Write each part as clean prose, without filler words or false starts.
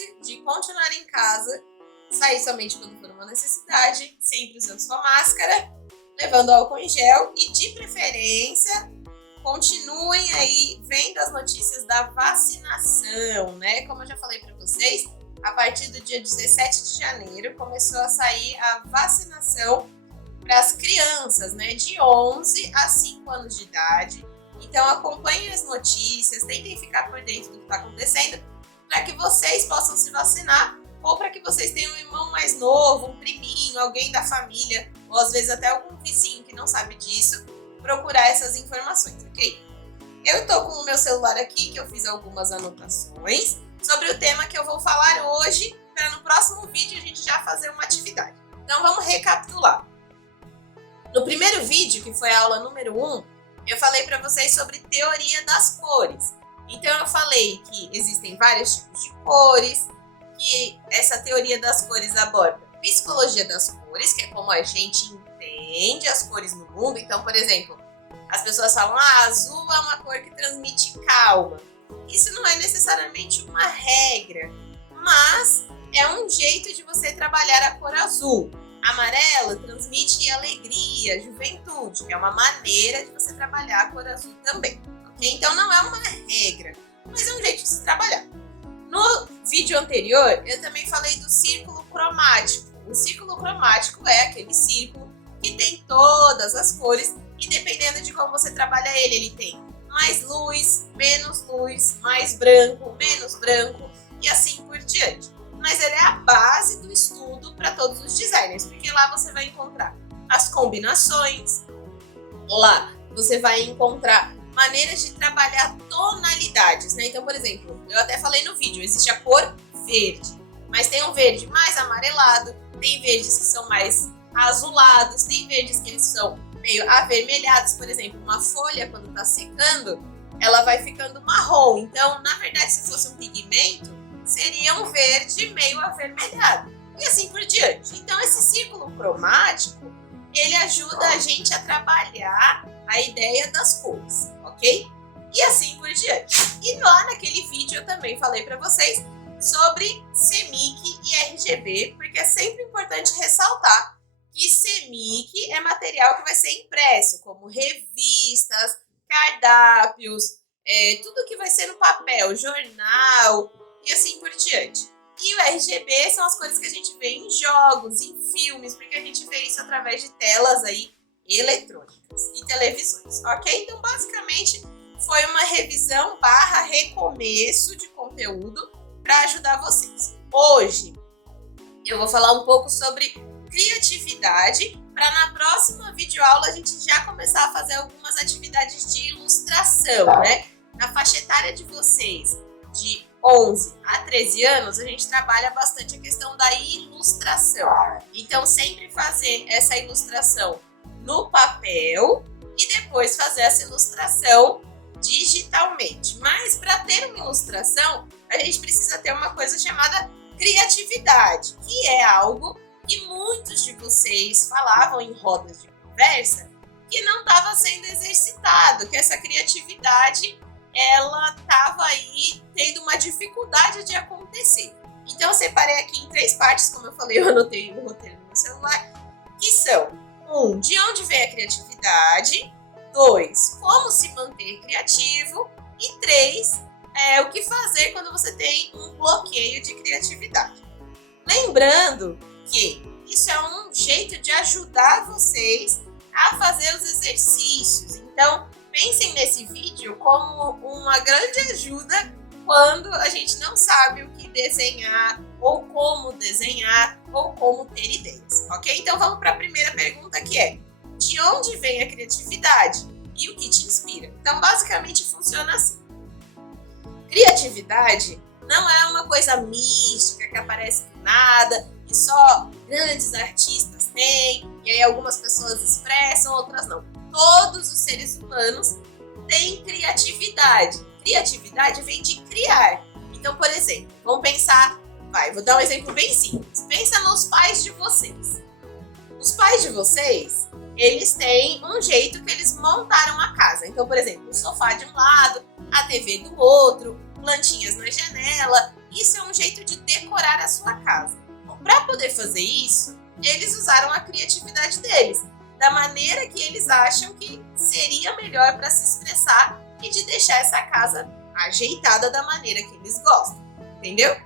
11 de continuar em casa, sair somente quando for uma necessidade, sempre usando sua máscara, levando álcool em gel e, de preferência, continuem aí vendo as notícias da vacinação, né? Como eu já falei para vocês, a partir do dia 17 de janeiro começou a sair a vacinação para as crianças, né? De 11 a 5 anos de idade. Então acompanhem as notícias, tentem ficar por dentro do que está acontecendo para que vocês possam se vacinar ou para que vocês tenham um irmão mais novo, um priminho, alguém da família ou às vezes até algum vizinho que não sabe disso, procurar essas informações, ok? Eu tô com o meu celular aqui, que eu fiz algumas anotações sobre o tema que eu vou falar hoje, para no próximo vídeo a gente já fazer uma atividade. Então vamos recapitular. No primeiro vídeo, que foi a aula número 1, eu falei para vocês sobre teoria das cores. Então eu falei que existem vários tipos de cores, que essa teoria das cores aborda psicologia das cores, que é como a gente entende as cores no mundo. Então, por exemplo, as pessoas falam, azul é uma cor que transmite calma. Isso não é necessariamente uma regra, mas é um jeito de você trabalhar a cor azul. Amarelo transmite alegria, juventude, que é uma maneira de você trabalhar a cor azul também. Okay? Então não é uma regra, mas é um jeito de se trabalhar. No vídeo anterior, eu também falei do círculo cromático. O círculo cromático é aquele círculo que tem todas as cores e dependendo de como você trabalha ele, ele tem mais luz, mais branco, menos branco e assim por diante. Mas ele é a base do estudo para todos os designers, porque lá você vai encontrar as combinações, lá você vai encontrar maneiras de trabalhar tonalidades, né? Então, por exemplo, eu até falei no vídeo, existe a cor verde, mas tem um verde mais amarelado, tem verdes que são mais azulados, tem verdes que eles são meio avermelhados. Por exemplo, uma folha quando está secando, ela vai ficando marrom. Então, na verdade, se fosse um pigmento, seria um verde meio avermelhado. E assim por diante. Então, esse círculo cromático, ele ajuda a gente a trabalhar a ideia das cores, ok? E assim por diante. E lá naquele vídeo eu também falei para vocês sobre CMYK e RGB, porque é sempre importante ressaltar que CMYK é material que vai ser impresso, como revistas, cardápios, tudo que vai ser no papel, jornal e assim por diante. E o RGB são as coisas que a gente vê em jogos, em filmes, porque a gente vê isso através de telas aí eletrônicas e televisões, ok? Então, basicamente, foi uma revisão / recomeço de conteúdo para ajudar vocês. Hoje, eu vou falar um pouco sobre criatividade, para na próxima videoaula a gente já começar a fazer algumas atividades de ilustração, né? Na faixa etária de vocês, de 11 a 13 anos, a gente trabalha bastante a questão da ilustração. Então, sempre fazer essa ilustração no papel e depois fazer essa ilustração digitalmente. Mas para ter uma ilustração, a gente precisa ter uma coisa chamada criatividade, que é algo que muitos de vocês falavam em rodas de conversa que não estava sendo exercitado, que essa criatividade ela estava aí tendo uma dificuldade de acontecer. Então eu separei aqui em 3 partes, como eu falei, eu anotei no roteiro no meu celular, que são 1. De onde vem a criatividade? 2. Como se manter criativo? E 3. O que fazer quando você tem um bloqueio de criatividade? Lembrando que isso é um jeito de ajudar vocês a fazer os exercícios. Então, pensem nesse vídeo como uma grande ajuda quando a gente não sabe o que desenhar, ou como ter ideias, ok? Então vamos para a primeira pergunta, que é: de onde vem a criatividade e o que te inspira? Então basicamente funciona assim. Criatividade não é uma coisa mística que aparece do nada e só grandes artistas têm, e aí algumas pessoas expressam, outras não. Todos os seres humanos têm criatividade. Criatividade vem de criar. Então, por exemplo, vamos pensar, vou dar um exemplo bem simples. Pensa nos pais de vocês. Os pais de vocês, eles têm um jeito que eles montaram a casa. Então, por exemplo, o sofá de um lado, a TV do outro, plantinhas na janela. isso é um jeito de decorar a sua casa. Para poder fazer isso, eles usaram a criatividade deles, da maneira que eles acham que seria melhor para se expressar e de deixar essa casa ajeitada da maneira que eles gostam, entendeu?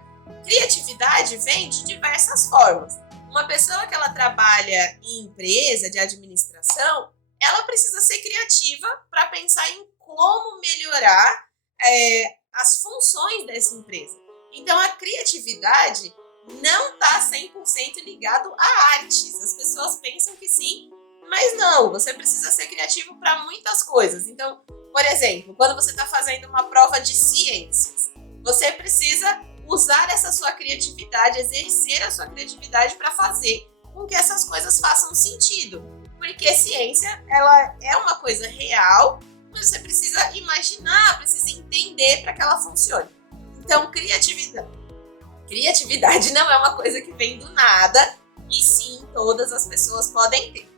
Criatividade vem de diversas formas. Uma pessoa que ela trabalha em empresa de administração, ela precisa ser criativa para pensar em como melhorar as funções dessa empresa. Então, a criatividade não está 100% ligado a artes. As pessoas pensam que sim, mas não. Você precisa ser criativo para muitas coisas. Então, por exemplo, quando você está fazendo uma prova de ciências, você precisa usar essa sua criatividade, exercer a sua criatividade para fazer com que essas coisas façam sentido. Porque ciência, ela é uma coisa real, mas você precisa imaginar, precisa entender para que ela funcione. Então, criatividade não é uma coisa que vem do nada, e sim, todas as pessoas podem ter.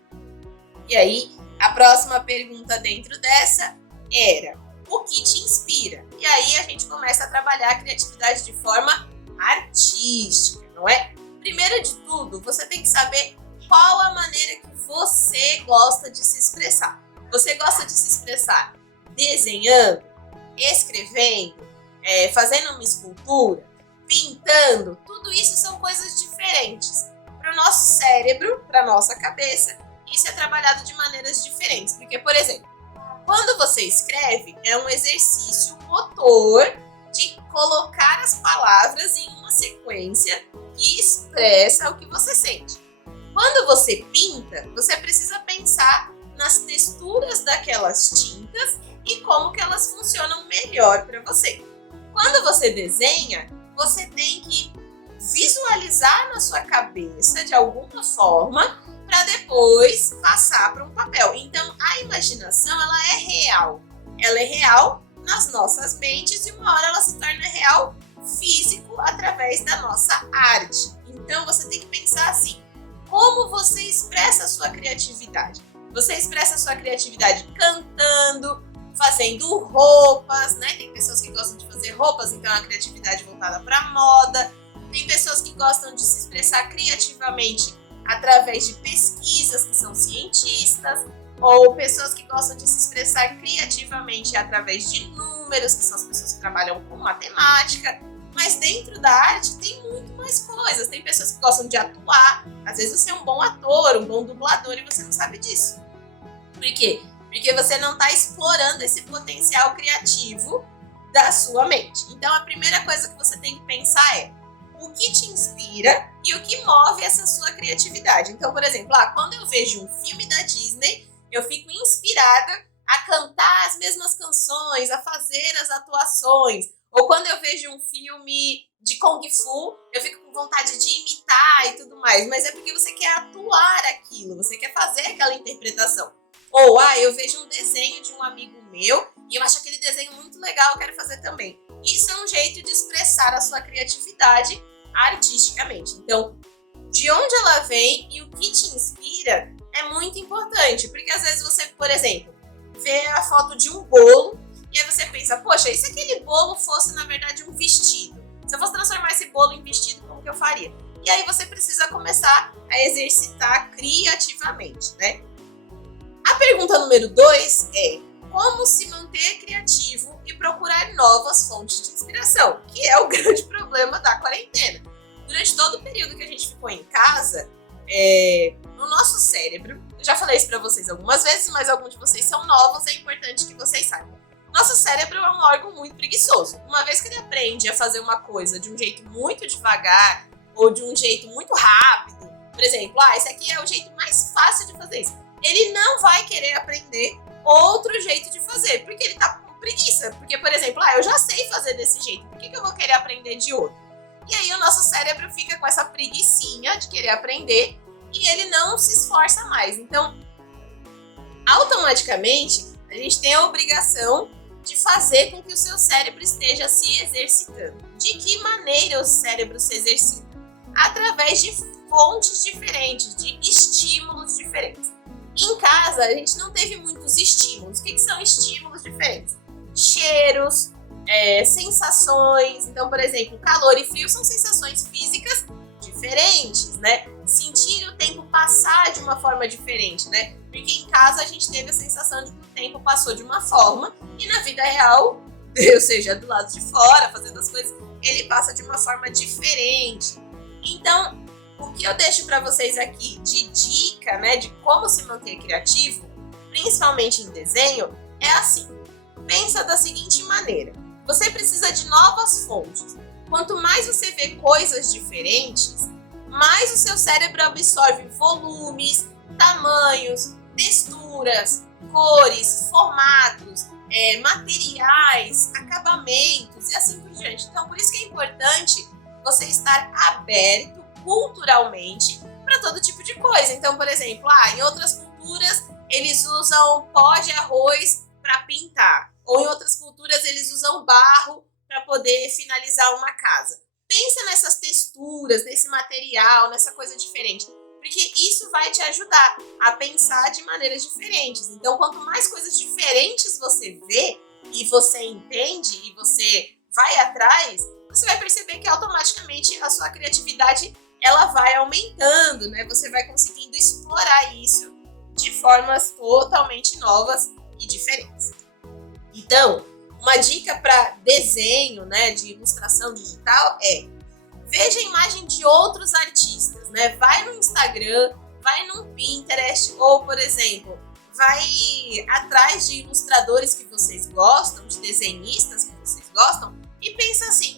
E aí, a próxima pergunta dentro dessa era: o que te inspira? E aí a gente começa a trabalhar a criatividade de forma artística, não é? Primeiro de tudo, você tem que saber qual a maneira que você gosta de se expressar. Você gosta de se expressar desenhando, escrevendo, fazendo uma escultura, pintando? Tudo isso são coisas diferentes. Para o nosso cérebro, para a nossa cabeça, isso é trabalhado de maneiras diferentes. Porque, por exemplo, quando você escreve, é um exercício motor de colocar as palavras em uma sequência que expressa o que você sente. Quando você pinta, você precisa pensar nas texturas daquelas tintas e como que elas funcionam melhor para você. Quando você desenha, você tem que visualizar na sua cabeça de alguma forma para depois passar para um papel. Então, a imaginação, ela é real. Ela é real nas nossas mentes e uma hora ela se torna real físico através da nossa arte. Então, você tem que pensar assim: como você expressa a sua criatividade? Você expressa a sua criatividade cantando, fazendo roupas, né? Tem pessoas que gostam de fazer roupas, então é uma criatividade voltada para moda. Tem pessoas que gostam de se expressar criativamente através de pesquisas, que são cientistas, ou pessoas que gostam de se expressar criativamente através de números, que são as pessoas que trabalham com matemática. Mas dentro da arte tem muito mais coisas. Tem pessoas que gostam de atuar. Às vezes você é um bom ator, um bom dublador e você não sabe disso. Por quê? Porque você não está explorando esse potencial criativo da sua mente. Então, a primeira coisa que você tem que pensar é: o que te inspira e o que move essa sua criatividade. Então, por exemplo, quando eu vejo um filme da Disney, eu fico inspirada a cantar as mesmas canções, a fazer as atuações. Ou quando eu vejo um filme de Kung Fu, eu fico com vontade de imitar e tudo mais. Mas é porque você quer atuar aquilo, você quer fazer aquela interpretação. Ou, eu vejo um desenho de um amigo meu e eu acho aquele desenho muito legal, eu quero fazer também. Isso é um jeito de expressar a sua criatividade artisticamente. Então, de onde ela vem e o que te inspira é muito importante. Porque às vezes você, por exemplo, vê a foto de um bolo e aí você pensa: poxa, e se aquele bolo fosse, na verdade, um vestido? Se eu fosse transformar esse bolo em vestido, como que eu faria? E aí você precisa começar a exercitar criativamente, né? A pergunta número 2 é: como se manter criativo e procurar novas fontes de inspiração? Que é o grande problema da quarentena. Durante todo o período que a gente ficou em casa, no nosso cérebro, eu já falei isso para vocês algumas vezes, mas alguns de vocês são novos, é importante que vocês saibam. Nosso cérebro é um órgão muito preguiçoso. Uma vez que ele aprende a fazer uma coisa de um jeito muito devagar ou de um jeito muito rápido, por exemplo, esse aqui é o jeito mais fácil de fazer isso, ele não vai querer aprender outro jeito de fazer, porque ele tá com preguiça. Porque, por exemplo, eu já sei fazer desse jeito, por que eu vou querer aprender de outro? E aí o nosso cérebro fica com essa preguicinha de querer aprender e ele não se esforça mais. Então, automaticamente, a gente tem a obrigação de fazer com que o seu cérebro esteja se exercitando. De que maneira o cérebro se exercita? Através de fontes diferentes, de estímulos diferentes. Em casa, a gente não teve muitos estímulos. O que são estímulos diferentes? Cheiros, sensações. Então, por exemplo, calor e frio são sensações físicas diferentes, né? Sentir o tempo passar de uma forma diferente, né? Porque em casa a gente teve a sensação de que o tempo passou de uma forma e na vida real, ou seja, do lado de fora, fazendo as coisas, ele passa de uma forma diferente. Então, o que eu deixo para vocês aqui de dica, né, de como se manter criativo, principalmente em desenho, é assim. Pensa da seguinte maneira: você precisa de novas fontes. Quanto mais você vê coisas diferentes, mais o seu cérebro absorve volumes, tamanhos, texturas, cores, formatos, materiais, acabamentos e assim por diante. Então, por isso que é importante você estar aberto culturalmente para todo tipo de coisa. Então, por exemplo, em outras culturas eles usam pó de arroz para pintar, ou em outras culturas eles usam barro para poder finalizar uma casa. Pensa nessas texturas, nesse material, nessa coisa diferente, porque isso vai te ajudar a pensar de maneiras diferentes. Então, quanto mais coisas diferentes você vê e você entende e você vai atrás, você vai perceber que automaticamente a sua criatividade ela vai aumentando, né? Você vai conseguindo explorar isso de formas totalmente novas e diferentes. Então, uma dica para desenho, né, de ilustração digital é: veja a imagem de outros artistas, né? Vai no Instagram, vai no Pinterest, ou, por exemplo, vai atrás de ilustradores que vocês gostam, de desenhistas que vocês gostam, e pensa assim: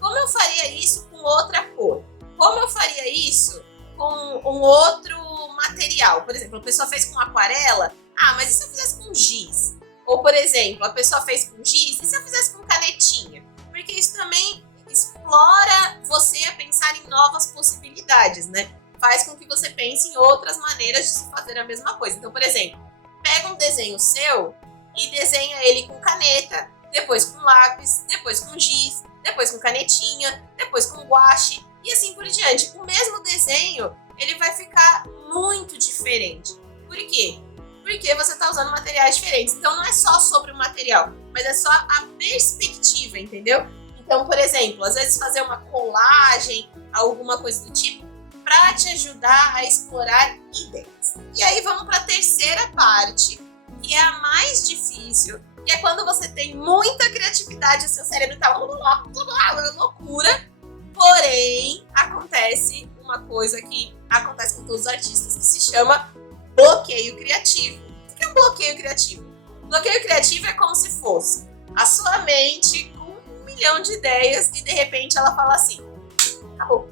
como eu faria isso com outra cor? Como eu faria isso com um outro material? Por exemplo, a pessoa fez com aquarela, mas e se eu fizesse com giz? Ou, por exemplo, a pessoa fez com giz, e se eu fizesse com canetinha? Porque isso também explora você a pensar em novas possibilidades, né? Faz com que você pense em outras maneiras de se fazer a mesma coisa. Então, por exemplo, pega um desenho seu e desenha ele com caneta, depois com lápis, depois com giz, depois com canetinha, depois com guache e assim por diante. O mesmo desenho, ele vai ficar muito diferente. Por quê? Porque você está usando materiais diferentes. Então, não é só sobre o material, mas é só a perspectiva, entendeu? Então, por exemplo, às vezes fazer uma colagem, alguma coisa do tipo, para te ajudar a explorar ideias. E aí vamos para a terceira parte, que é a mais difícil, que é quando você tem muita criatividade, o seu cérebro está loucura, porém acontece uma coisa que acontece com todos os artistas, que se chama bloqueio criativo. O que é um bloqueio criativo? Bloqueio criativo é como se fosse a sua mente com 1 milhão de ideias e de repente ela fala assim: acabou.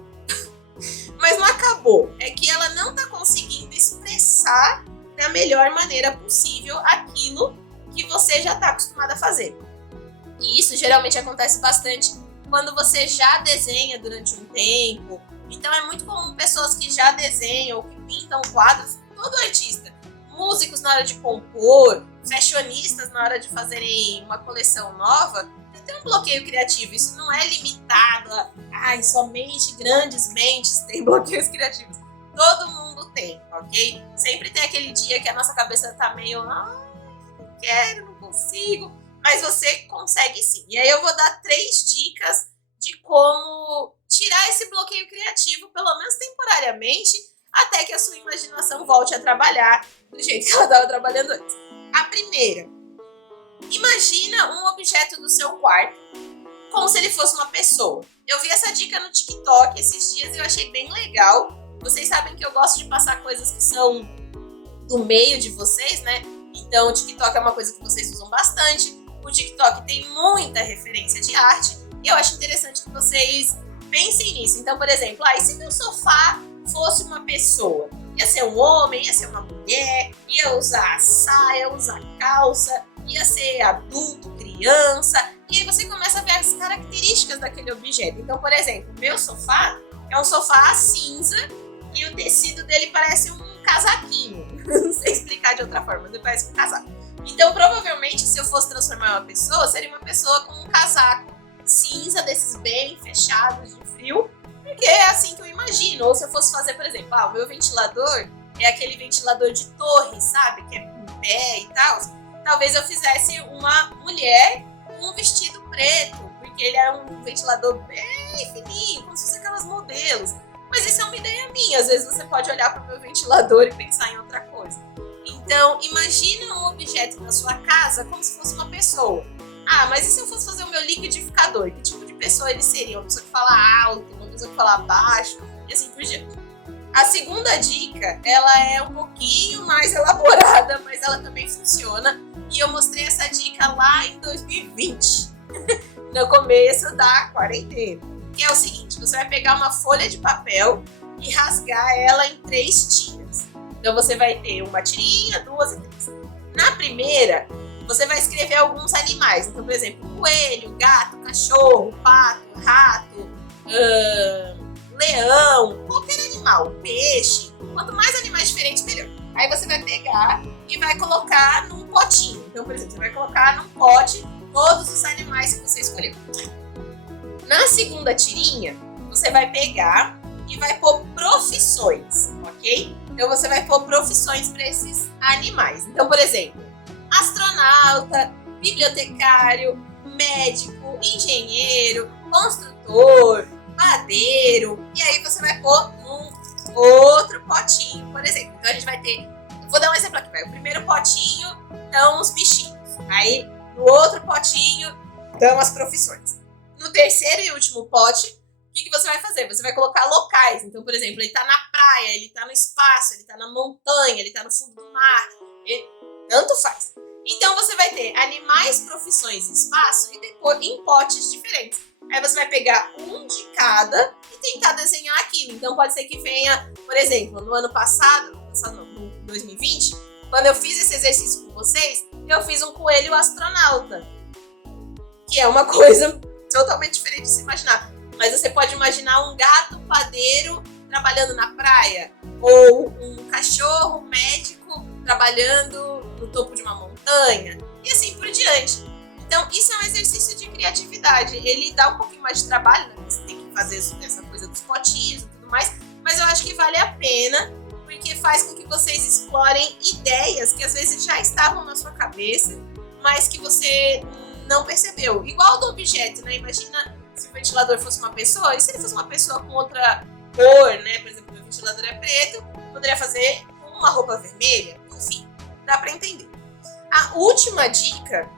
Mas não acabou, é que ela não está conseguindo expressar da melhor maneira possível aquilo que você já está acostumado a fazer. E isso geralmente acontece bastante quando você já desenha durante um tempo. Então é muito comum pessoas que já desenham ou que pintam quadros, todo artista, músicos na hora de compor, fashionistas na hora de fazerem uma coleção nova, tem um bloqueio criativo. Isso não é limitado a somente grandes mentes têm bloqueios criativos. Todo mundo tem, ok? Sempre tem aquele dia que a nossa cabeça tá meio, não quero, não consigo, mas você consegue sim. E aí eu vou dar 3 dicas de como tirar esse bloqueio criativo, pelo menos temporariamente, até que a sua imaginação volte a trabalhar do jeito que ela estava trabalhando antes. A primeira: imagina um objeto do seu quarto como se ele fosse uma pessoa. Eu vi essa dica no TikTok esses dias e eu achei bem legal. Vocês sabem que eu gosto de passar coisas que são do meio de vocês, né? Então o TikTok é uma coisa que vocês usam bastante. O TikTok tem muita referência de arte e eu acho interessante que vocês pensem nisso. Então, por exemplo, e se meu sofá fosse uma pessoa? Ia ser um homem, ia ser uma mulher, ia usar saia, usar calça, ia ser adulto, criança, e aí você começa a ver as características daquele objeto. Então, por exemplo, meu sofá é um sofá cinza e o tecido dele parece um casaquinho. Não sei explicar de outra forma, mas ele parece um casaco. Então, provavelmente, se eu fosse transformar em uma pessoa, seria uma pessoa com um casaco cinza, desses bem fechados de frio, porque é assim que eu imagino. Ou se eu fosse fazer, por exemplo, o meu ventilador é aquele ventilador de torre, sabe? Que é em pé e tal. Talvez eu fizesse uma mulher com um vestido preto, porque ele é um ventilador bem fininho, como se fosse aquelas modelos. Mas isso é uma ideia minha. Às vezes você pode olhar para o meu ventilador e pensar em outra coisa. Então, imagina um objeto na sua casa como se fosse uma pessoa. Ah, mas e se eu fosse fazer o meu liquidificador? Que tipo de pessoa ele seria? Uma pessoa que fala alto, uma pessoa que fala baixo e assim por diante. A segunda dica, ela é um pouquinho mais elaborada, mas ela também funciona. E eu mostrei essa dica lá em 2020, no começo da quarentena. Que é o seguinte, você vai pegar uma folha de papel e rasgar ela em 3 tiras. Então você vai ter uma tirinha, 2 e 3. Na primeira, você vai escrever alguns animais. Então, por exemplo, coelho, gato, cachorro, pato, rato, leão, qualquer animal, peixe. Quanto mais animais diferentes, melhor. Aí você vai pegar e vai colocar num potinho. Então, por exemplo, você vai colocar num pote todos os animais que você escolheu. Na segunda tirinha, você vai pegar e vai pôr profissões, ok? Então você vai pôr profissões para esses animais. Então, por exemplo, astronauta, bibliotecário, médico, engenheiro, construtor, padeiro. E aí você vai pôr num outro potinho, por exemplo. Então a gente vai ter, vou dar um exemplo aqui, vai. O primeiro potinho estão os bichinhos. Aí no outro potinho estão as profissões. No terceiro e último pote, o que você vai fazer? Você vai colocar locais. Então, por exemplo, ele está na praia, ele está no espaço, ele está na montanha, ele está no fundo do mar. Tanto faz. Então, você vai ter animais, profissões e espaço e depois em potes diferentes. Aí você vai pegar um de cada e tentar desenhar aquilo. Então, pode ser que venha, por exemplo, no ano passado, no 2020, quando eu fiz esse exercício com vocês, eu fiz um coelho astronauta. Que é uma coisa totalmente diferente de se imaginar. Mas você pode imaginar um gato padeiro trabalhando na praia, ou um cachorro médico trabalhando no topo de uma montanha, e assim por diante. Então, isso é um exercício de criatividade. Ele dá um pouquinho mais de trabalho, né? Você tem que fazer essa coisa dos potinhos e tudo mais, mas eu acho que vale a pena, porque faz com que vocês explorem ideias que às vezes já estavam na sua cabeça, mas que você não percebeu. Igual do objeto, né? Imagina se o ventilador fosse uma pessoa, e se ele fosse uma pessoa com outra cor, né? Por exemplo, o ventilador é preto, poderia fazer com uma roupa vermelha. Enfim, dá pra entender. A última dica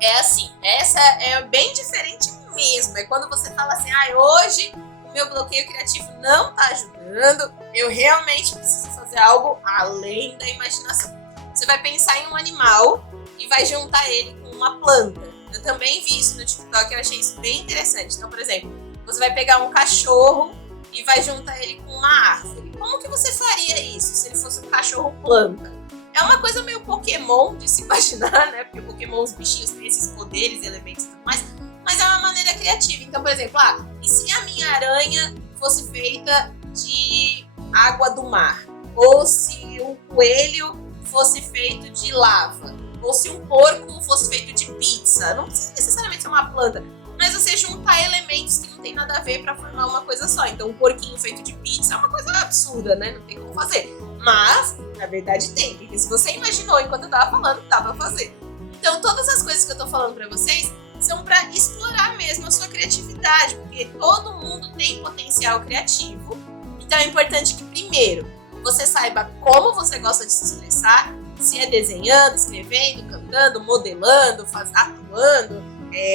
é assim, essa é bem diferente mesmo. É quando você fala assim, hoje o meu bloqueio criativo não tá ajudando, eu realmente preciso fazer algo além da imaginação. Você vai pensar em um animal e vai juntar ele com uma planta. Eu também vi isso no TikTok, eu achei isso bem interessante. Então, por exemplo, você vai pegar um cachorro e vai juntar ele com uma árvore. Como que você faria isso se ele fosse um cachorro planta? É uma coisa meio Pokémon de se imaginar, né? Porque Pokémon, os bichinhos têm esses poderes, elementos e tudo mais. Mas é uma maneira criativa. Então, por exemplo, e se a minha aranha fosse feita de água do mar? Ou se um coelho fosse feito de lava? Ou se um porco fosse feito de pizza? Não precisa necessariamente ser uma planta, mas você juntar elementos que não tem nada a ver para formar uma coisa só. Então, um porquinho feito de pizza é uma coisa absurda, né? Não tem como fazer. Mas, na verdade, tem. Porque se você imaginou enquanto eu tava falando, dá pra fazer. Então, todas as coisas que eu tô falando pra vocês são pra explorar mesmo a sua criatividade. Porque todo mundo tem potencial criativo. Então, é importante que, primeiro, você saiba como você gosta de se expressar. Se é desenhando, escrevendo, cantando, modelando, atuando,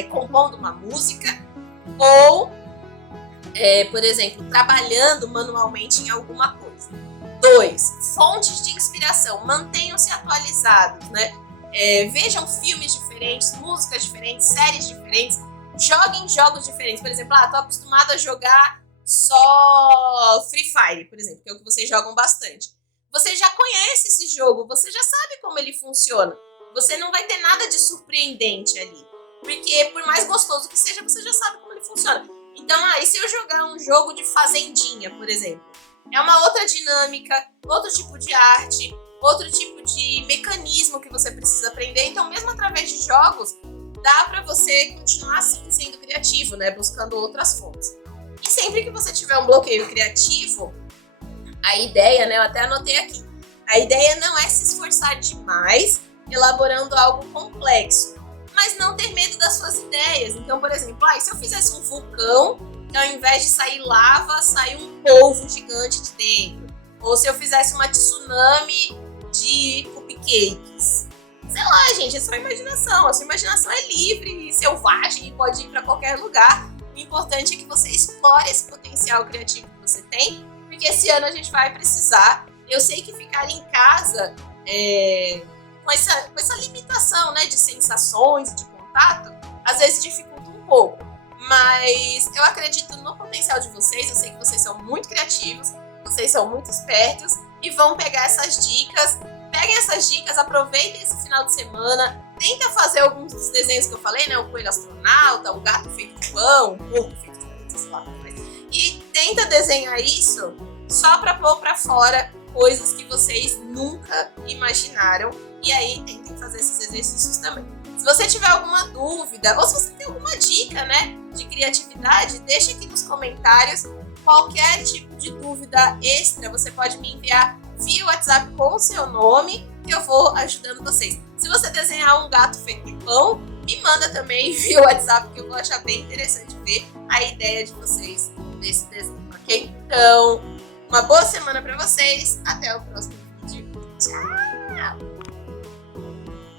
compondo uma música. Ou, por exemplo, trabalhando manualmente em alguma coisa. 2. Fontes de inspiração. Mantenham-se atualizados, né? Vejam filmes diferentes, músicas diferentes, séries diferentes. Joguem jogos diferentes. Por exemplo, tô acostumada a jogar só Free Fire, por exemplo, que é o que vocês jogam bastante. Você já conhece esse jogo, você já sabe como ele funciona. Você não vai ter nada de surpreendente ali. Porque por mais gostoso que seja, você já sabe como ele funciona. Então, e se eu jogar um jogo de fazendinha, por exemplo? É uma outra dinâmica, outro tipo de arte, outro tipo de mecanismo que você precisa aprender. Então, mesmo através de jogos, dá pra você continuar assim sendo criativo, né? Buscando outras fontes. E sempre que você tiver um bloqueio criativo, a ideia, né? Eu até anotei aqui. A ideia não é se esforçar demais elaborando algo complexo, mas não ter medo das suas ideias. Então, por exemplo, se eu fizesse um vulcão, ao invés de sair lava, sai um polvo gigante de dentro. Ou se eu fizesse uma tsunami de cupcakes. Sei lá, gente, é só imaginação. A sua imaginação é livre e selvagem e pode ir para qualquer lugar. O importante é que você explore esse potencial criativo que você tem, porque esse ano a gente vai precisar. Eu sei que ficar em casa com essa limitação, né, de sensações, de contato, às vezes dificulta um pouco. Mas eu acredito no potencial de vocês. Eu sei que vocês são muito criativos, vocês são muito espertos e vão pegar essas dicas. Peguem essas dicas, aproveitem esse final de semana, tenta fazer alguns dos desenhos que eu falei, né? O coelho astronauta, o gato feito de pão, o porco feito de pão, sei lá. E tenta desenhar isso só para pôr para fora coisas que vocês nunca imaginaram. E aí tentem fazer esses exercícios também. Se você tiver alguma dúvida, ou se você tem alguma dica, né, de criatividade, deixa aqui nos comentários. Qualquer tipo de dúvida extra, você pode me enviar via WhatsApp com o seu nome, que eu vou ajudando vocês. Se você desenhar um gato feito de pão, me manda também via WhatsApp, que eu vou achar bem interessante ver a ideia de vocês nesse desenho, ok? Então, uma boa semana para vocês. Até o próximo vídeo. Tchau!